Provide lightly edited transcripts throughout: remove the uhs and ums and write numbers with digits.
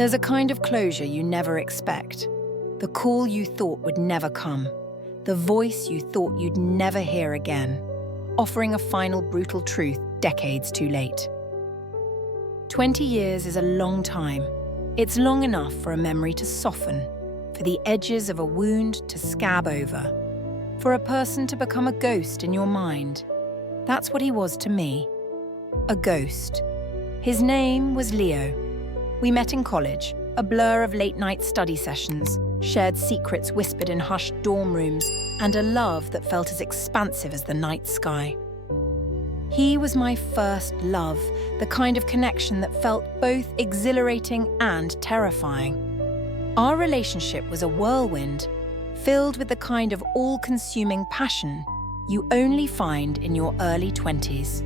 There's a kind of closure you never expect. The call you thought would never come. The voice you thought you'd never hear again, offering a final brutal truth decades too late. 20 years is a long time. It's long enough for a memory to soften, for the edges of a wound to scab over, for a person to become a ghost in your mind. That's what he was to me. A ghost. His name was Leo. We met in college, a blur of late-night study sessions, shared secrets whispered in hushed dorm rooms, and a love that felt as expansive as the night sky. He was my first love, the kind of connection that felt both exhilarating and terrifying. Our relationship was a whirlwind, filled with the kind of all-consuming passion you only find in your early 20s.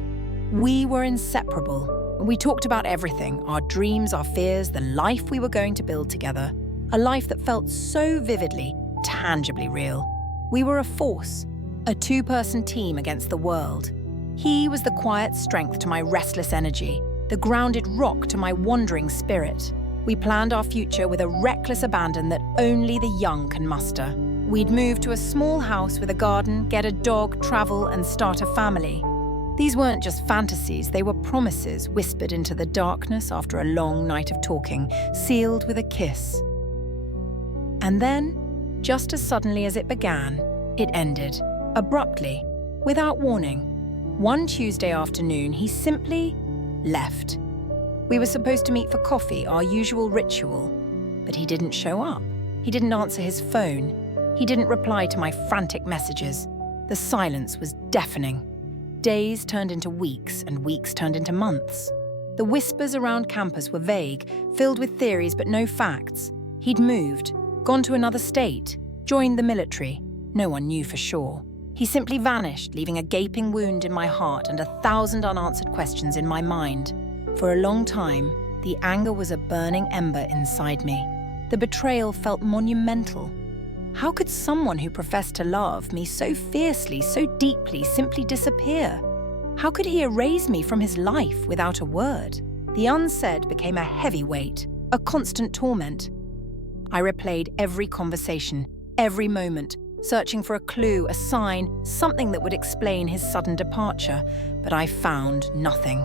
We were inseparable. We talked about everything, our dreams, our fears, the life we were going to build together. A life that felt so vividly, tangibly real. We were a force, a two-person team against the world. He was the quiet strength to my restless energy, the grounded rock to my wandering spirit. We planned our future with a reckless abandon that only the young can muster. We'd move to a small house with a garden, get a dog, travel, and start a family. These weren't just fantasies, they were promises whispered into the darkness after a long night of talking, sealed with a kiss. And then, just as suddenly as it began, it ended, abruptly, without warning. One Tuesday afternoon, he simply left. We were supposed to meet for coffee, our usual ritual, but he didn't show up. He didn't answer his phone. He didn't reply to my frantic messages. The silence was deafening. Days turned into weeks, and weeks turned into months. The whispers around campus were vague, filled with theories but no facts. He'd moved, gone to another state, joined the military. No one knew for sure. He simply vanished, leaving a gaping wound in my heart and 1,000 unanswered questions in my mind. For a long time, the anger was a burning ember inside me. The betrayal felt monumental. How could someone who professed to love me so fiercely, so deeply, simply disappear? How could he erase me from his life without a word? The unsaid became a heavy weight, a constant torment. I replayed every conversation, every moment, searching for a clue, a sign, something that would explain his sudden departure, but I found nothing.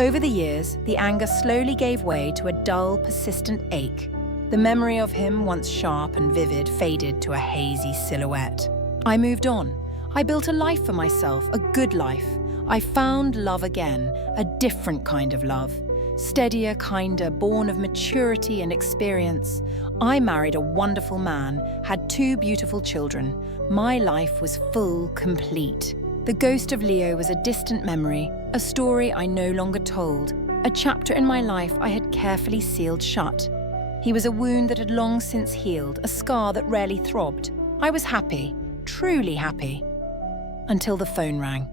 Over the years, the anger slowly gave way to a dull, persistent ache. The memory of him, once sharp and vivid, faded to a hazy silhouette. I moved on. I built a life for myself, a good life. I found love again, a different kind of love. Steadier, kinder, born of maturity and experience. I married a wonderful man, had 2 beautiful children. My life was full, complete. The ghost of Leo was a distant memory, a story I no longer told, a chapter in my life I had carefully sealed shut. He was a wound that had long since healed, a scar that rarely throbbed. I was happy, truly happy, until the phone rang.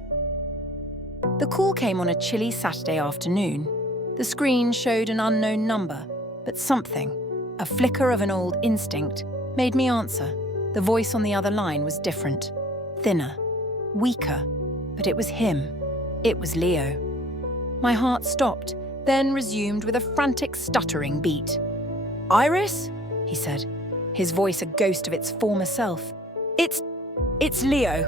The call came on a chilly Saturday afternoon. The screen showed an unknown number, but something, a flicker of an old instinct, made me answer. The voice on the other line was different, thinner, weaker, but it was him. It was Leo. My heart stopped, then resumed with a frantic, stuttering beat. "Iris?" he said, his voice a ghost of its former self. It's Leo."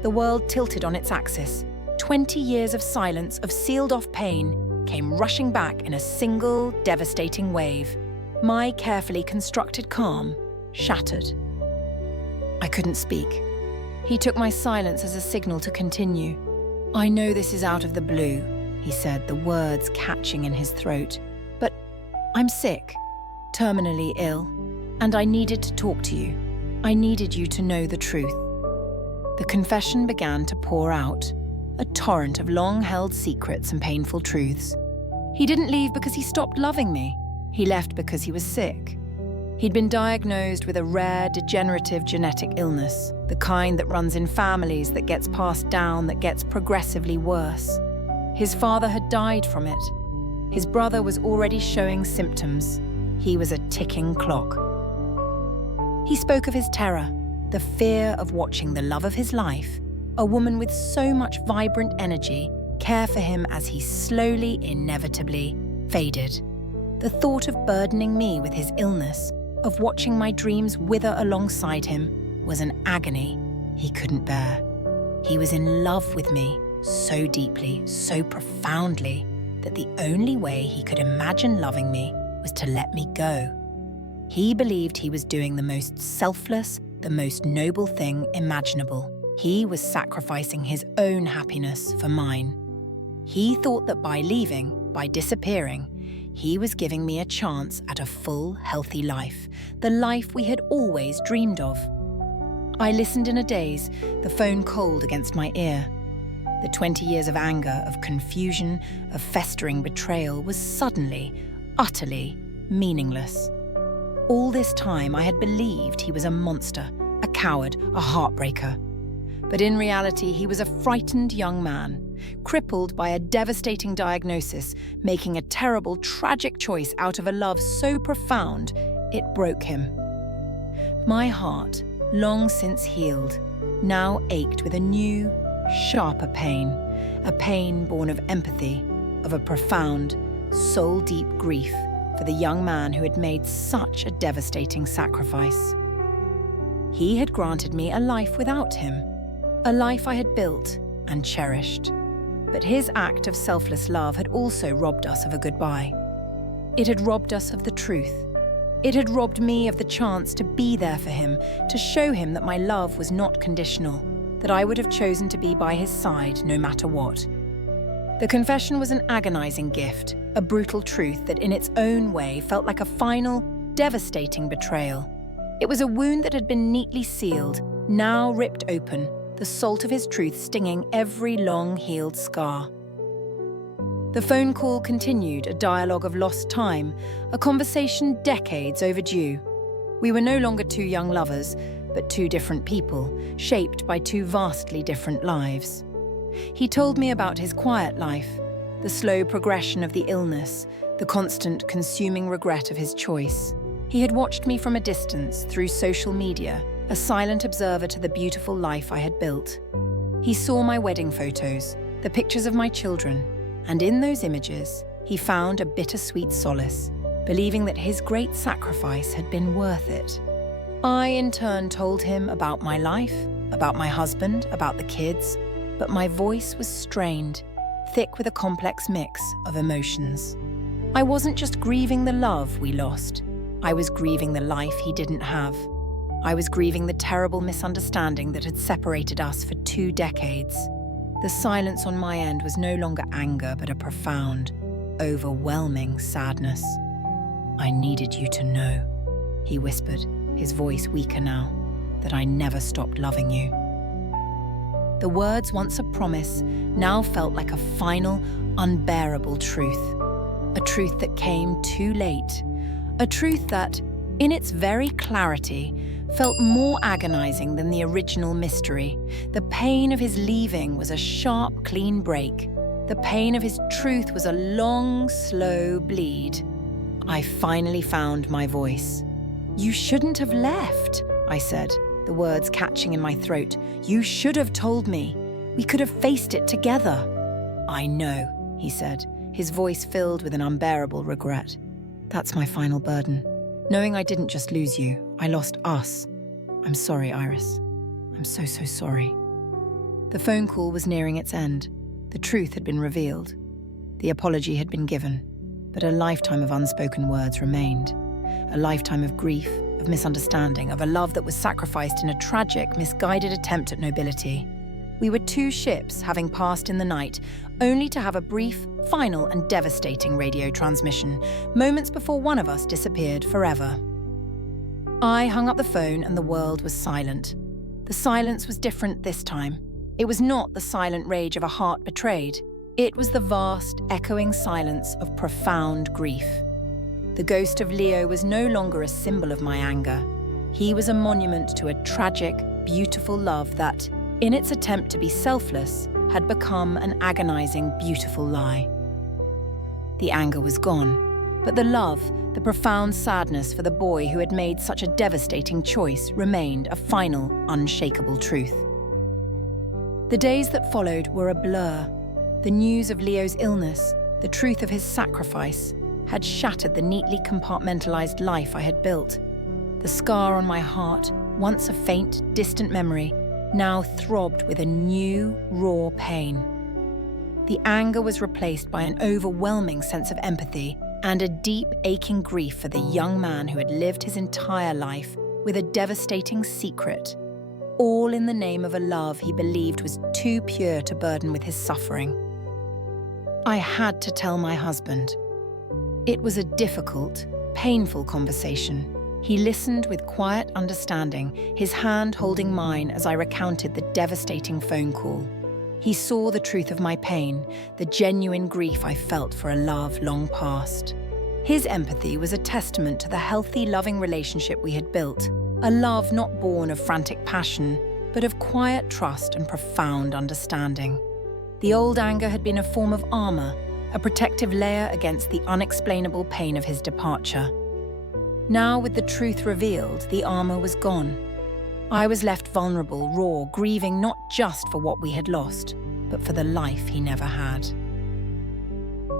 The world tilted on its axis. 20 years of silence, of sealed-off pain, came rushing back in a single, devastating wave. My carefully constructed calm shattered. I couldn't speak. He took my silence as a signal to continue. "I know this is out of the blue," he said, the words catching in his throat. "But I'm sick, terminally ill, and I needed to talk to you. I needed you to know the truth." The confession began to pour out, a torrent of long-held secrets and painful truths. He didn't leave because he stopped loving me. He left because he was sick. He'd been diagnosed with a rare, degenerative genetic illness, the kind that runs in families, that gets passed down, that gets progressively worse. His father had died from it. His brother was already showing symptoms. He was a ticking clock. He spoke of his terror, the fear of watching the love of his life, a woman with so much vibrant energy, care for him as he slowly, inevitably faded. The thought of burdening me with his illness, of watching my dreams wither alongside him, was an agony he couldn't bear. He was in love with me so deeply, so profoundly, that the only way he could imagine loving me was to let me go. He believed he was doing the most selfless, the most noble thing imaginable. He was sacrificing his own happiness for mine. He thought that by leaving, by disappearing, he was giving me a chance at a full, healthy life, the life we had always dreamed of. I listened in a daze, the phone cold against my ear. The 20 years of anger, of confusion, of festering betrayal was suddenly, utterly meaningless. All this time I had believed he was a monster, a coward, a heartbreaker. But in reality, he was a frightened young man, crippled by a devastating diagnosis, making a terrible, tragic choice out of a love so profound it broke him. My heart, long since healed, now ached with a new, sharper pain, a pain born of empathy, of a profound, soul-deep grief for the young man who had made such a devastating sacrifice. He had granted me a life without him, a life I had built and cherished. But his act of selfless love had also robbed us of a goodbye. It had robbed us of the truth. It had robbed me of the chance to be there for him, to show him that my love was not conditional, that I would have chosen to be by his side no matter what. The confession was an agonizing gift, a brutal truth that in its own way felt like a final, devastating betrayal. It was a wound that had been neatly sealed, now ripped open, the salt of his truth stinging every long-healed scar. The phone call continued, a dialogue of lost time, a conversation decades overdue. We were no longer two young lovers, but two different people, shaped by two vastly different lives. He told me about his quiet life, the slow progression of the illness, the constant consuming regret of his choice. He had watched me from a distance through social media, a silent observer to the beautiful life I had built. He saw my wedding photos, the pictures of my children, and in those images, he found a bittersweet solace, believing that his great sacrifice had been worth it. I, in turn, told him about my life, about my husband, about the kids, but my voice was strained, thick with a complex mix of emotions. I wasn't just grieving the love we lost. I was grieving the life he didn't have. I was grieving the terrible misunderstanding that had separated us for 2 decades. The silence on my end was no longer anger, but a profound, overwhelming sadness. "I needed you to know," he whispered, his voice weaker now, "that I never stopped loving you." The words, once a promise, now felt like a final, unbearable truth. A truth that came too late. A truth that, in its very clarity, felt more agonizing than the original mystery. The pain of his leaving was a sharp, clean break. The pain of his truth was a long, slow bleed. I finally found my voice. "You shouldn't have left," I said, the words catching in my throat. "You should have told me. We could have faced it together." "I know," he said, his voice filled with an unbearable regret. "That's my final burden. Knowing I didn't just lose you, I lost us. I'm sorry, Iris. I'm so sorry." The phone call was nearing its end. The truth had been revealed. The apology had been given, but a lifetime of unspoken words remained. A lifetime of grief, of misunderstanding, of a love that was sacrificed in a tragic, misguided attempt at nobility. We were 2 ships having passed in the night, only to have a brief, final and devastating radio transmission, moments before one of us disappeared forever. I hung up the phone and the world was silent. The silence was different this time. It was not the silent rage of a heart betrayed. It was the vast, echoing silence of profound grief. The ghost of Leo was no longer a symbol of my anger. He was a monument to a tragic, beautiful love that, in its attempt to be selfless, had become an agonizing, beautiful lie. The anger was gone, but the love, the profound sadness for the boy who had made such a devastating choice remained a final, unshakable truth. The days that followed were a blur. The news of Leo's illness, the truth of his sacrifice, had shattered the neatly compartmentalized life I had built. The scar on my heart, once a faint, distant memory, now throbbed with a new, raw pain. The anger was replaced by an overwhelming sense of empathy and a deep, aching grief for the young man who had lived his entire life with a devastating secret, all in the name of a love he believed was too pure to burden with his suffering. I had to tell my husband. It was a difficult, painful conversation. He listened with quiet understanding, his hand holding mine as I recounted the devastating phone call. He saw the truth of my pain, the genuine grief I felt for a love long past. His empathy was a testament to the healthy, loving relationship we had built, a love not born of frantic passion, but of quiet trust and profound understanding. The old anger had been a form of armor, a protective layer against the unexplainable pain of his departure. Now, with the truth revealed, the armor was gone. I was left vulnerable, raw, grieving not just for what we had lost, but for the life he never had.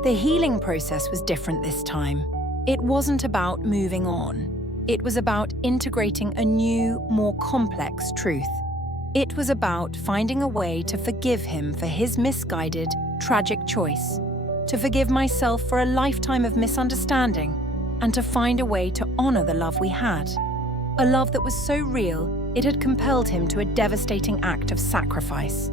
The healing process was different this time. It wasn't about moving on. It was about integrating a new, more complex truth. It was about finding a way to forgive him for his misguided, tragic choice, to forgive myself for a lifetime of misunderstanding, and to find a way to honor the love we had. A love that was so real, it had compelled him to a devastating act of sacrifice.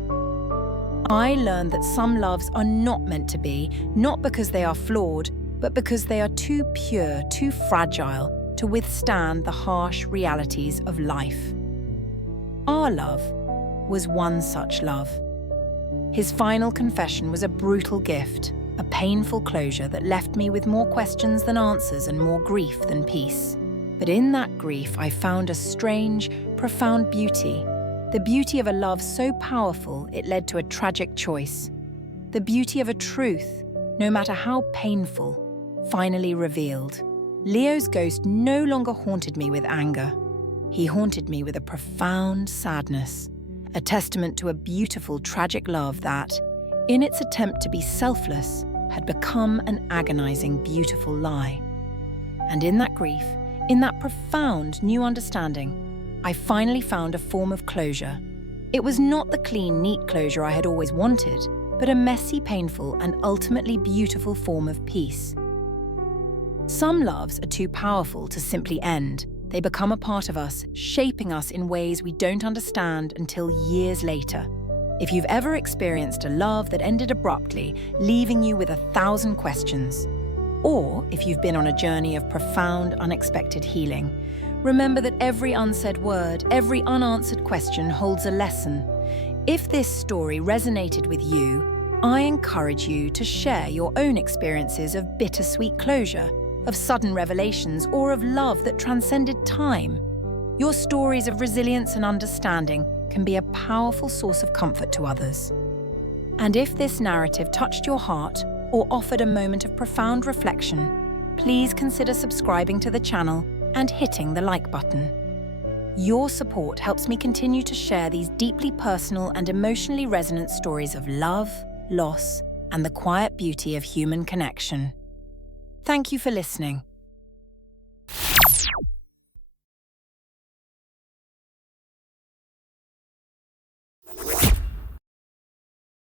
I learned that some loves are not meant to be, not because they are flawed, but because they are too pure, too fragile to withstand the harsh realities of life. Our love was one such love. His final confession was a brutal gift, a painful closure that left me with more questions than answers and more grief than peace. But in that grief, I found a strange, profound beauty. The beauty of a love so powerful it led to a tragic choice. The beauty of a truth, no matter how painful, finally revealed. Leo's ghost no longer haunted me with anger. He haunted me with a profound sadness, a testament to a beautiful, tragic love that, in its attempt to be selfless, had become an agonizing, beautiful lie. And in that grief, in that profound new understanding, I finally found a form of closure. It was not the clean, neat closure I had always wanted, but a messy, painful, and ultimately beautiful form of peace. Some loves are too powerful to simply end. They become a part of us, shaping us in ways we don't understand until years later. If you've ever experienced a love that ended abruptly, leaving you with 1,000 questions, or if you've been on a journey of profound, unexpected healing, remember that every unsaid word, every unanswered question holds a lesson. If this story resonated with you, I encourage you to share your own experiences of bittersweet closure, of sudden revelations, or of love that transcended time. Your stories of resilience and understanding can be a powerful source of comfort to others. And if this narrative touched your heart or offered a moment of profound reflection, please consider subscribing to the channel and hitting the like button. Your support helps me continue to share these deeply personal and emotionally resonant stories of love, loss, and the quiet beauty of human connection. Thank you for listening.